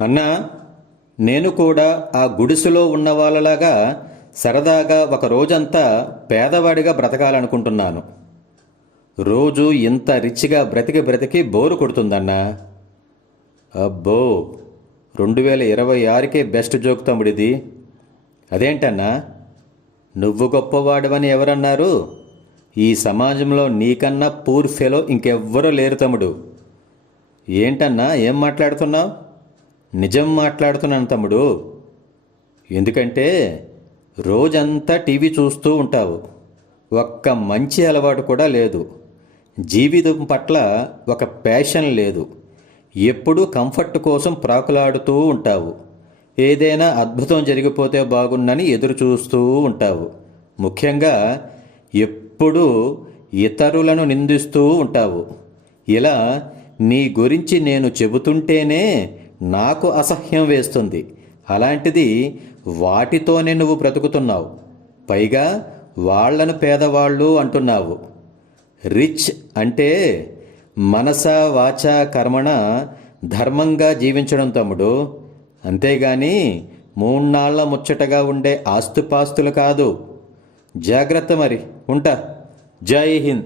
అన్నా, నేను కూడా ఆ గుడిసెలో ఉన్న వాళ్ళలాగా సరదాగా ఒక రోజంతా పేదవాడిగా బ్రతకాలనుకుంటున్నాను. రోజు ఇంత రిచ్గా బ్రతికి బ్రతికి బోరు కొడుతుందన్నా. అబ్బో, 2026కే బెస్ట్ జోక్ తమ్ముడిది. అదేంటన్నా, నువ్వు గొప్పవాడవని ఎవరన్నారు? ఈ సమాజంలో నీకన్నా పూర్ ఫెలో ఇంకెవ్వరూ లేరు తమ్ముడు. ఏంటన్నా, ఏం మాట్లాడుతున్నావు? నిజం మాట్లాడుతున్నాను తమ్ముడు. ఎందుకంటే రోజంతా టీవీ చూస్తూ ఉంటావు, ఒక్క మంచి అలవాటు కూడా లేదు. జీవితం పట్ల ఒక ప్యాషన్ లేదు. ఎప్పుడూ కంఫర్ట్ కోసం ప్రాకులాడుతూ ఉంటావు. ఏదైనా అద్భుతం జరిగిపోతే బాగున్నని ఎదురు చూస్తూ ఉంటావు. ముఖ్యంగా ఎప్పుడూ ఇతరులను నిందిస్తూ ఉంటావు. ఇలా నీ గురించి నేను చెబుతుంటేనే నాకు అసహ్యం వేస్తుంది. అలాంటిది వాటితోనే నువ్వు బ్రతుకుతున్నావు. పైగా వాళ్లను పేదవాళ్ళు అంటున్నావు. రిచ్ అంటే మనస వాచ కర్మణ ధర్మంగా జీవించడం తమ్ముడు. అంతేగాని మూన్నాళ్ల ముచ్చటగా ఉండే ఆస్తుపాస్తులు కాదు. జాగ్రత్త మరి. ఉంటా. జై హింద్.